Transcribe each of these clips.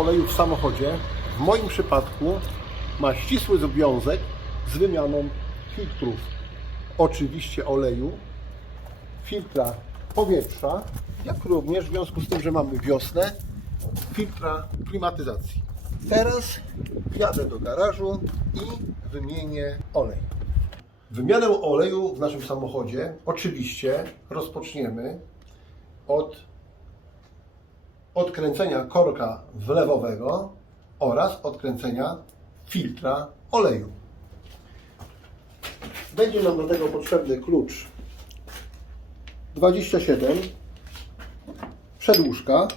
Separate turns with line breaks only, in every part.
oleju w samochodzie w moim przypadku ma ścisły związek z wymianą filtrów. Oczywiście oleju, filtra powietrza, jak również w związku z tym, że mamy wiosnę, filtra klimatyzacji. Teraz jadę do garażu i wymienię olej. Wymianę oleju w naszym samochodzie oczywiście rozpoczniemy od odkręcenia korka wlewowego oraz odkręcenia filtra oleju. Będzie nam do tego potrzebny klucz 27 przedłużka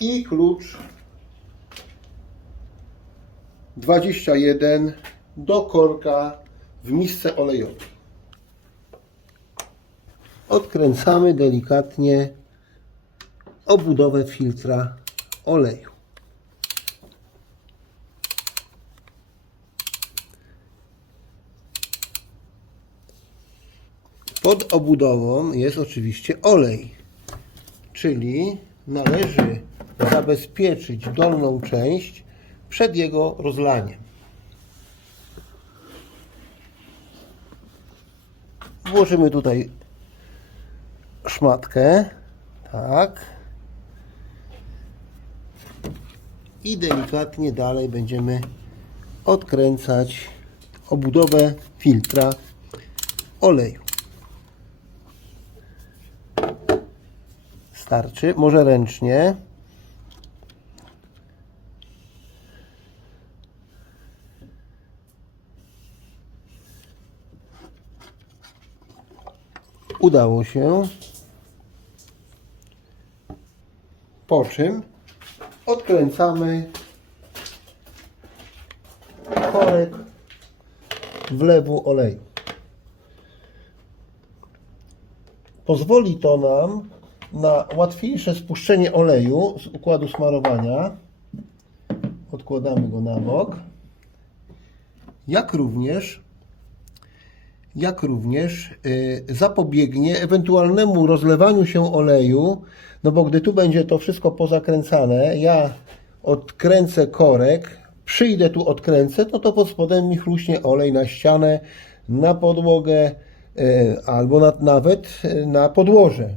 i klucz 21 do korka w misce olejowej. Odkręcamy delikatnie obudowę filtra oleju. Pod obudową jest oczywiście olej, czyli należy zabezpieczyć dolną część przed jego rozlaniem. Włożymy tutaj szmatkę, tak. I delikatnie dalej będziemy odkręcać obudowę filtra oleju. Starczy, może ręcznie. Udało się. Po czym odkręcamy korek wlewu oleju. Pozwoli to nam na łatwiejsze spuszczenie oleju z układu smarowania. Odkładamy go na bok. Jak również jak również y, zapobiegnie ewentualnemu rozlewaniu się oleju, no bo gdy tu będzie to wszystko pozakręcane, ja odkręcę korek, przyjdę tu, odkręcę, no to pod spodem mi chluśnie olej na ścianę, na podłogę y, albo na, nawet y, na podłoże.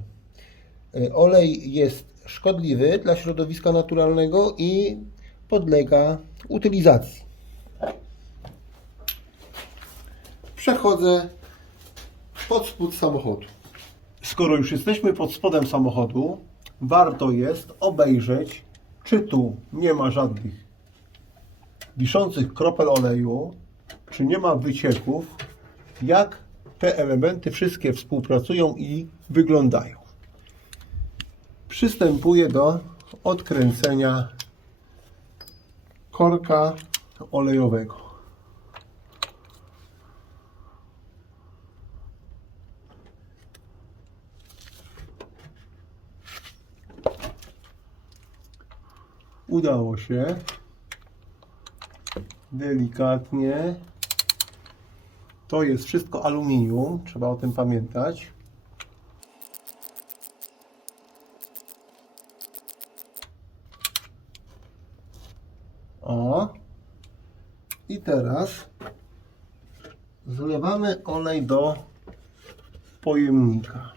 Olej jest szkodliwy dla środowiska naturalnego i podlega utylizacji. Przechodzę pod spód samochodu. Skoro już jesteśmy pod spodem samochodu, warto jest obejrzeć, czy tu nie ma żadnych wiszących kropel oleju, czy nie ma wycieków, jak te elementy wszystkie współpracują i wyglądają. Przystępuję do odkręcenia korka olejowego. Udało się. Delikatnie. To jest wszystko aluminium, trzeba o tym pamiętać. O. I teraz zlewamy olej do pojemnika.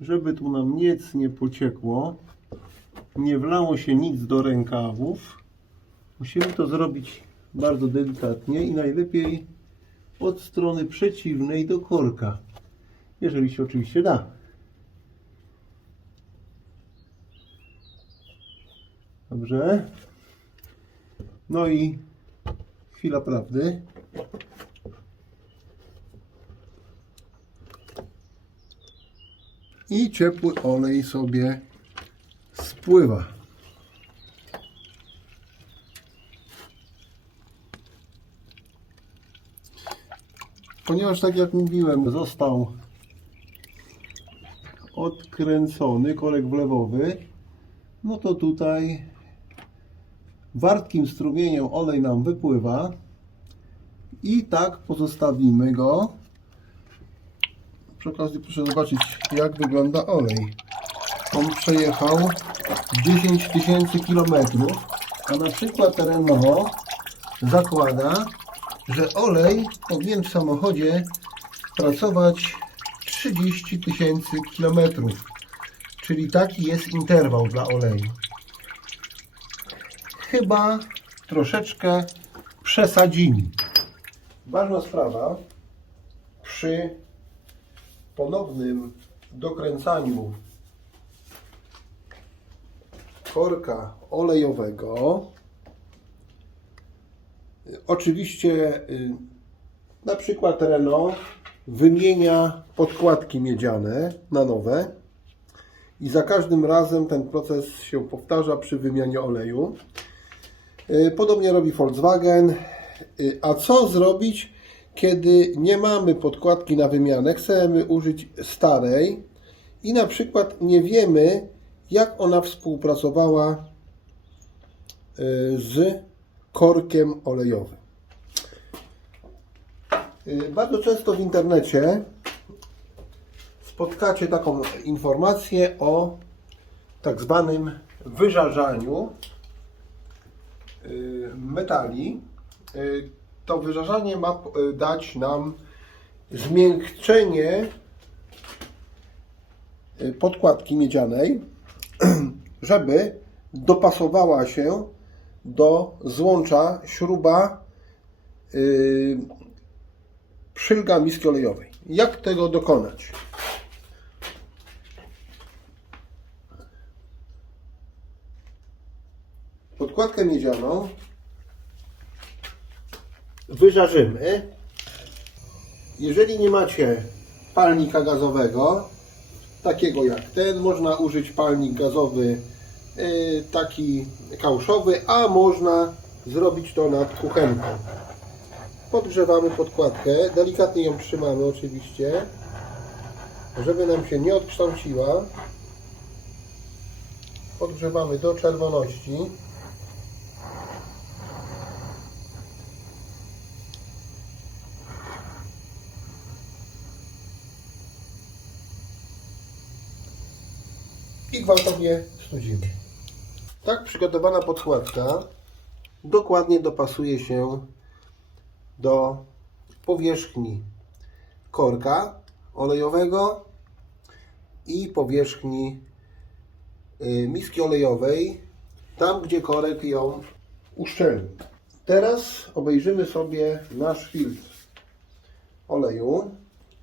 Żeby tu nam nic nie pociekło, nie wlało się nic do rękawów, musimy to zrobić bardzo delikatnie i najlepiej od strony przeciwnej do korka. Jeżeli się oczywiście da. Dobrze. No i chwila prawdy. I ciepły olej sobie spływa. Ponieważ tak jak mówiłem, został odkręcony korek wlewowy, no to tutaj wartkim strumieniem olej nam wypływa i tak pozostawimy go. Przy okazji proszę zobaczyć jak wygląda olej. on przejechał 10 tysięcy kilometrów, a na przykład Renault zakłada, że olej powinien w samochodzie pracować 30 tysięcy kilometrów. Czyli taki jest interwał dla oleju. Chyba troszeczkę przesadzili. Ważna sprawa przy ponownym dokręcaniu korka olejowego. Oczywiście y, na przykład Renault wymienia podkładki miedziane na nowe i za każdym razem ten proces się powtarza przy wymianie oleju. Y, Podobnie robi Volkswagen. Y, A co zrobić, kiedy nie mamy podkładki na wymianę, chcemy użyć starej i na przykład nie wiemy, jak ona współpracowała y, z korkiem olejowym. Y, Bardzo często w internecie spotkacie taką informację o tak zwanym wyżarzaniu y, metali. To wyżarzanie ma dać nam zmiękczenie podkładki miedzianej, żeby dopasowała się do złącza śruba y, przylga miski olejowej. Jak tego dokonać? Podkładkę miedzianą wyżarzymy. Jeżeli nie macie palnika gazowego, takiego jak ten, można użyć palnik gazowy y, taki kauszowy, a można zrobić to nad kuchenką. Podgrzewamy podkładkę, delikatnie ją trzymamy oczywiście, żeby nam się nie odkształciła. Podgrzewamy do czerwoności. I gwałtownie studzimy. Tak przygotowana podkładka dokładnie dopasuje się do powierzchni korka olejowego i powierzchni y, miski olejowej, tam gdzie korek ją uszczelni. Teraz obejrzymy sobie nasz filtr oleju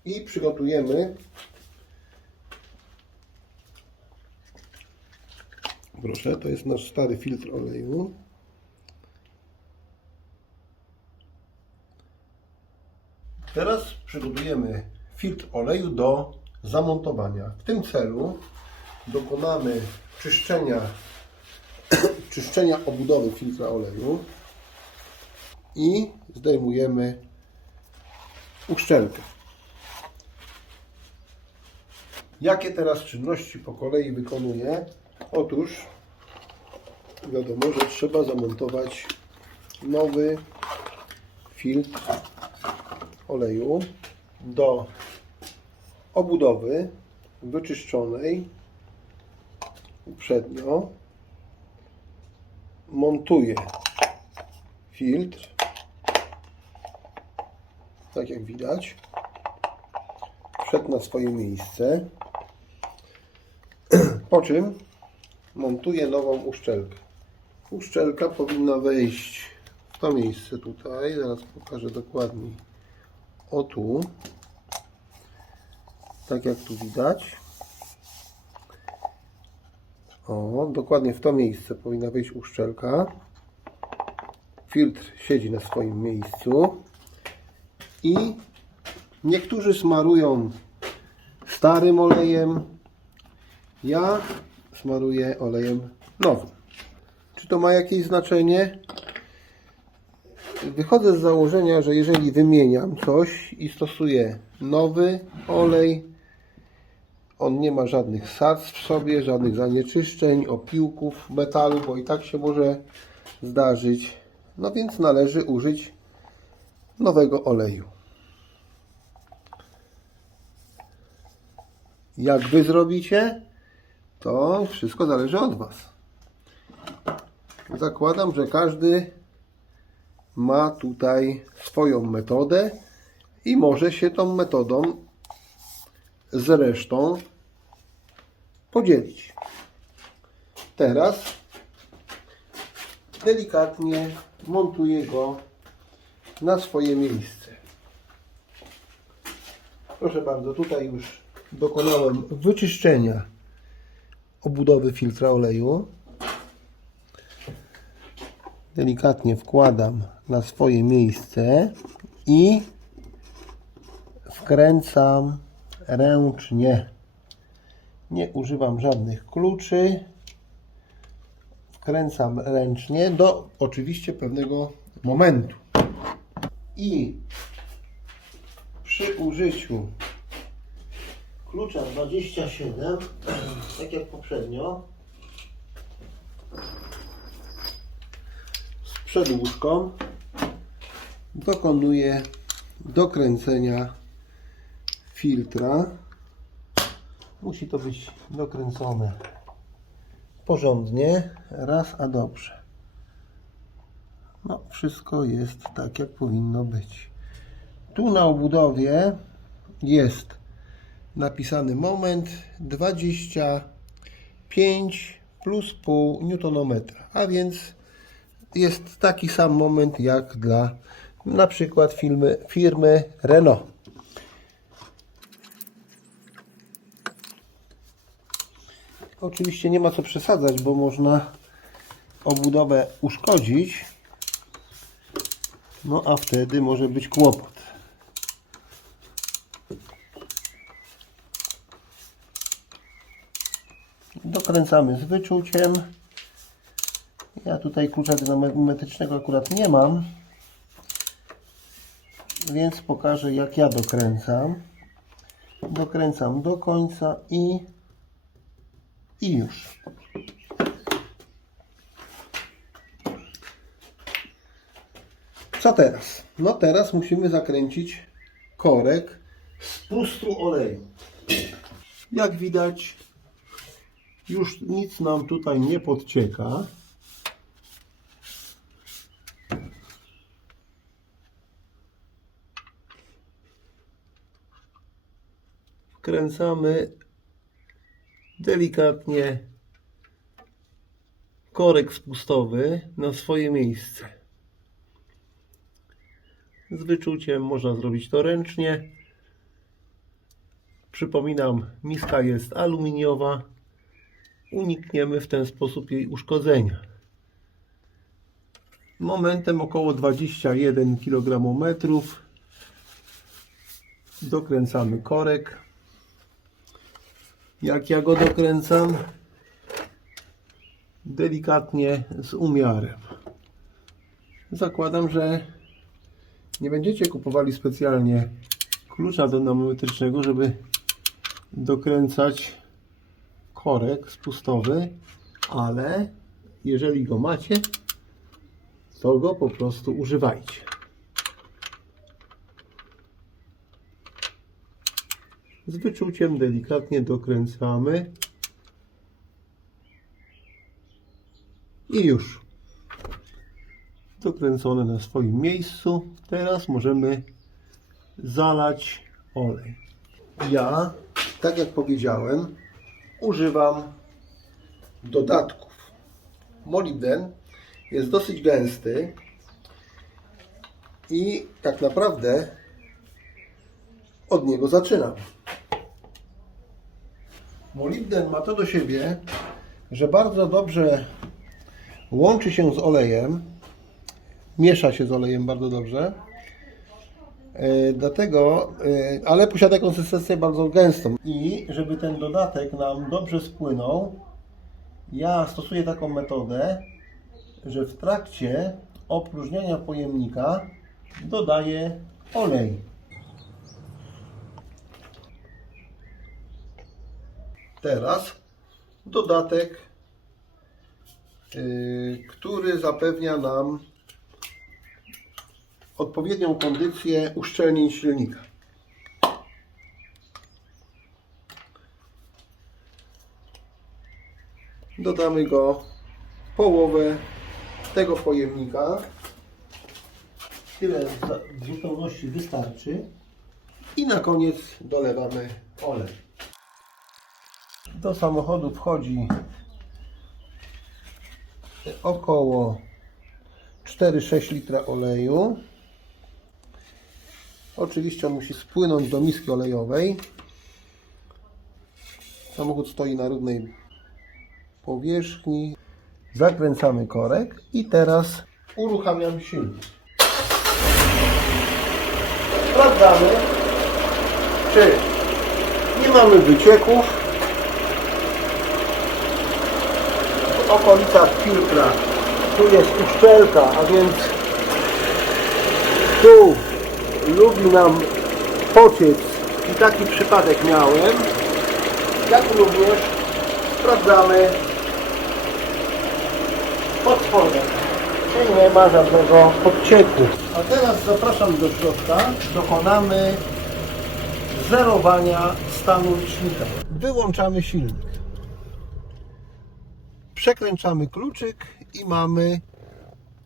i przygotujemy Proszę, to jest nasz stary filtr oleju. Teraz przygotujemy filtr oleju do zamontowania. W tym celu dokonamy czyszczenia, czyszczenia obudowy filtra oleju i zdejmujemy uszczelkę. Jakie teraz czynności po kolei wykonuję? Otóż wiadomo, że trzeba zamontować nowy filtr oleju do obudowy wyczyszczonej uprzednio. Montuję filtr, tak jak widać, wszedł na swoje miejsce. Po czym montuję nową uszczelkę. Uszczelka powinna wejść w to miejsce tutaj. Zaraz pokażę dokładniej. O tu. Tak jak tu widać. O, dokładnie w to miejsce powinna wejść uszczelka. Filtr siedzi na swoim miejscu. I niektórzy smarują starym olejem. Ja smaruję olejem nowym. Czy to ma jakieś znaczenie? Wychodzę z założenia, że jeżeli wymieniam coś i stosuję nowy olej, on nie ma żadnych sadz w sobie, żadnych zanieczyszczeń, opiłków, metalu, bo i tak się może zdarzyć. No więc należy użyć nowego oleju. Jak Wy zrobicie? To wszystko zależy od Was. Zakładam, że każdy ma tutaj swoją metodę i może się tą metodą z resztą podzielić. Teraz delikatnie montuję go na swoje miejsce. Proszę bardzo, tutaj już dokonałem wyczyszczenia obudowy filtra oleju. Delikatnie wkładam na swoje miejsce i wkręcam ręcznie. Nie używam żadnych kluczy. Wkręcam ręcznie do oczywiście pewnego momentu. I przy użyciu klucza 27, tak jak poprzednio, z przedłużką dokonuję dokręcenia filtra. Musi to być dokręcone porządnie, raz a dobrze. No, wszystko jest tak, jak powinno być. Tu na obudowie jest napisany moment 25 plus pół newtonometra, a więc jest taki sam moment jak dla na przykład firmy, firmy Renault. Oczywiście nie ma co przesadzać, bo można obudowę uszkodzić, no a wtedy może być kłopot. Dokręcamy z wyczuciem. Ja tutaj klucza dynamometrycznego akurat nie mam, więc pokażę jak ja dokręcam. Dokręcam do końca i, i już. Co teraz? No teraz musimy zakręcić korek z pustru oleju. Jak widać, już nic nam tutaj nie podcieka. Wkręcamy delikatnie korek spustowy na swoje miejsce. Z wyczuciem można zrobić to ręcznie. Przypominam, miska jest aluminiowa. Unikniemy w ten sposób jej uszkodzenia. Momentem około 21 kg dokręcamy korek. Jak ja go dokręcam? Delikatnie z umiarem. Zakładam, że nie będziecie kupowali specjalnie klucza dynamometrycznego, żeby dokręcać korek spustowy, ale jeżeli go macie, to go po prostu używajcie. Z wyczuciem delikatnie dokręcamy i już dokręcone na swoim miejscu. Teraz możemy zalać olej. Ja, tak jak powiedziałem, używam dodatków. Molibden jest dosyć gęsty i tak naprawdę od niego zaczynam. Molibden ma to do siebie, że bardzo dobrze łączy się z olejem, miesza się z olejem bardzo dobrze. E, Dlatego, e, ale posiada konsystencję bardzo gęstą i żeby ten dodatek nam dobrze spłynął, ja stosuję taką metodę, że w trakcie opróżniania pojemnika dodaję olej. Teraz dodatek, yy, który zapewnia nam odpowiednią kondycję uszczelnień silnika. dodamy go połowę tego pojemnika. Tyle w zupełności wystarczy. I na koniec dolewamy olej. Do samochodu wchodzi około 4-6 litra oleju. Oczywiście on musi spłynąć do miski olejowej. Samochód stoi na równej powierzchni. Zakręcamy korek i teraz uruchamiam silnik. Sprawdzamy, czy nie mamy wycieków w okolicach filtra. Tu jest uszczelka, a więc tu lubi nam pociec i taki przypadek miałem. Jak również sprawdzamy pod czy nie ma żadnego podcieku. A teraz zapraszam do środka. Dokonamy zerowania stanu licznika. Wyłączamy silnik. Przekręcamy kluczyk i mamy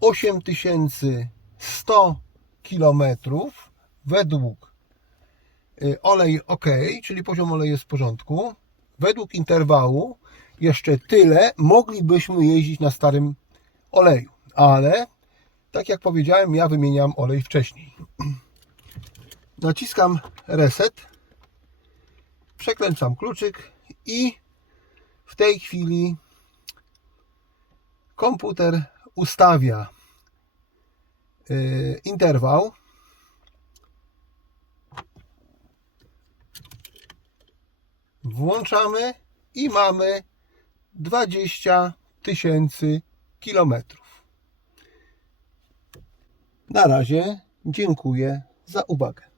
8100 km według y, olej OK, czyli poziom oleju jest w porządku. Według interwału jeszcze tyle moglibyśmy jeździć na starym oleju, ale tak jak powiedziałem, ja wymieniam olej wcześniej. Naciskam reset, przekręcam kluczyk i w tej chwili komputer ustawia y, interwał. Włączamy i mamy 20 tysięcy kilometrów. Na razie dziękuję za uwagę.